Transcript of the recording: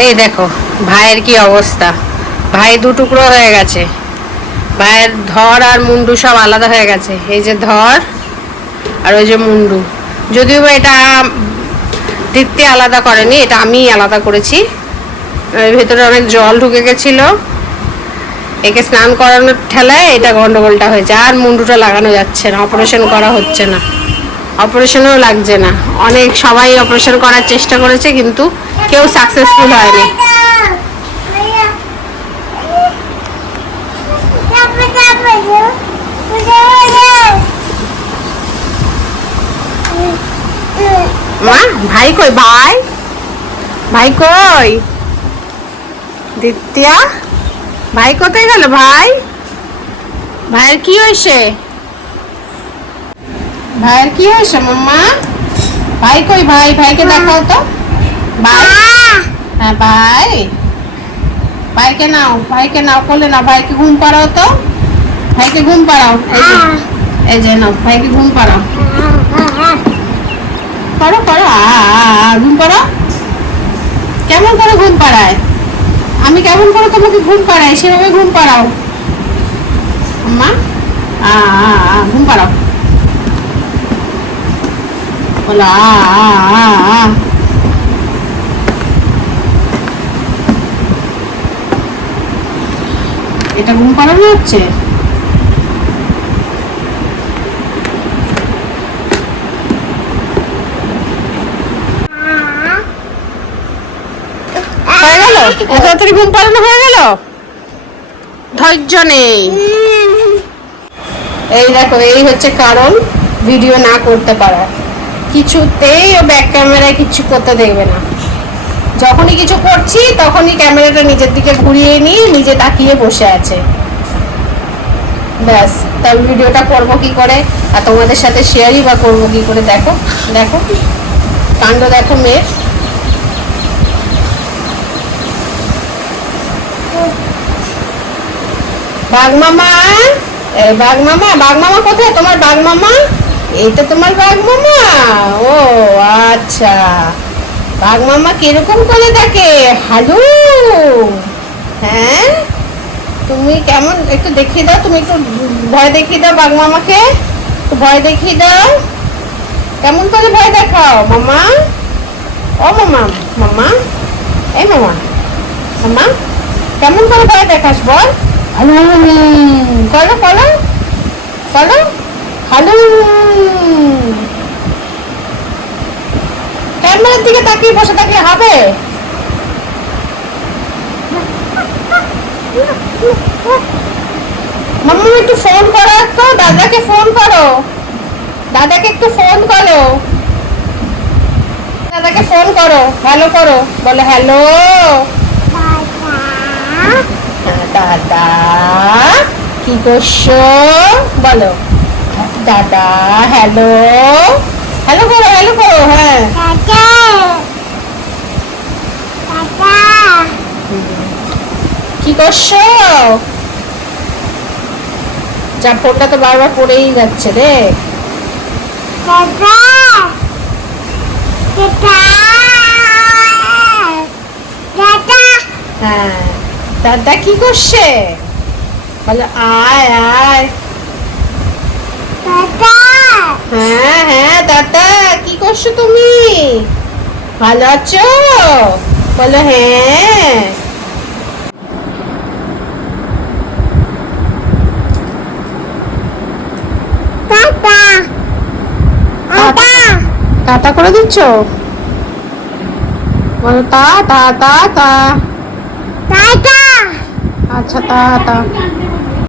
এই দেখো ভাইয়ের কি অবস্থা। ভাই দু টুকরো হয়ে গেছে। ভাইয়ের ধর আর মুন্ডু সব আলাদা হয়ে গেছে। এই যে ধর আর ওই যে মুন্ডু। যদিও বা এটা তৃপ্তি আলাদা করেনি, এটা আমি আলাদা করেছি। এর ভেতরে অনেক জল ঢুকে গেছিল, একে স্নান করানোর ঠেলায় এটা গন্ডগোলটা হয়েছে। আর মুন্ডুটা লাগানো যাচ্ছে না, অপারেশন করা হচ্ছে না, অপারেশনও লাগছে না। অনেক সবাই অপারেশন করার চেষ্টা করেছে কিন্তু কেউ সাকসেসফুল হয়নি। মা ভাই কই? ভাই ভাই কই? দিত্যা ভাই কোথায় গেল? ভাই ভাইয়ের কি হয়েছে? ভাইয়ের কি হয়েছে মাম্মা? ভাই কই? ভাই ভাইকে দেখাও তো। ভাই, হ্যাঁ ভাই, ভাইকে নাও, ভাইকে নাও, কোলে নাও, ভাইকে ঘুম পাড়াও তো, ভাইকে ঘুম পাড়াও। এই যে নাও, ভাইকে ঘুম পাড়াও। করো করো, ঘুম পাড়াও। কেমন করে ঘুম পাড়ায়? আমি কেমন করে তোমাকে ঘুম পাড়াই সেভাবে ঘুম পাড়াও আম্মা। ঘুম পাড়াও, বলো এটা ঘুম পাড়ানো হচ্ছে। হয়ে গেল? এত তাড়াতাড়ি ঘুম পাড়ানো হয়ে গেল? ধৈর্য নেই। এই দেখো, এই হচ্ছে কারণ ভিডিও না করতে পারা। কিছুতেই ও ব্যাক ক্যামেরায় কিছু করতে দেখবে না। যখনই কিছু করছি তখনই ক্যামেরাটা নিজের দিকে ঘুরিয়ে নিয়ে নিজে তাকিয়ে বসে আছে। ব্যাস, তার ভিডিওটা করবো কি করে আর তোমাদের সাথে শেয়ারই বা করবো কি করে? দেখো দেখো কাণ্ড, দেখো মেয়ের। বাঘ মামা, এই বাঘ মামা, বাঘ মামা কোথায় তোমার? বাঘ মামা, এই তো তোমার বাঘ মামা। ও আচ্ছা, বাঘ মামা কিরকম করে দেখে? হ্যালো, হ্যাঁ তুমি কেমন, একটু দেখিয়ে দাও, তুমি একটু ভয় দেখিয়ে দাও বাঘ মামাকে, একটু ভয় দেখিয়ে দাও। কেমন করে ভয় দেখাও মামা? ও মামা, মামা, এই মামা, মামা কেমন করে ভয় দেখাস বল? হ্যালো করো করো করো, হ্যালো। ক্যামেরার দিকে তাকিয়ে বসে থাকলে হবে? মাম্মা একটু ফোন করো, তো দাদাকে ফোন করো, দাদাকে একটু ফোন করো, দাদাকে ফোন করো, হ্যালো করো, বলো হ্যালো। দাদা কি করছো বলো? দাদা হ্যালো, হ্যালো করো, হ্যালো করো, হ্যাঁ কি করছো? যা, ফোনটা তো বারবার পড়েই যাচ্ছে রে। হ্যাঁ, দাদা কি করছে বলো? আয় আয়। হ্যাঁ হ্যাঁ দাদা, কি করছো তুমি? ভালো আছো বলো? হ্যাঁ। টাটা করে দিচ্ছ বলো? টা টা টা টা, আচ্ছা টা টা।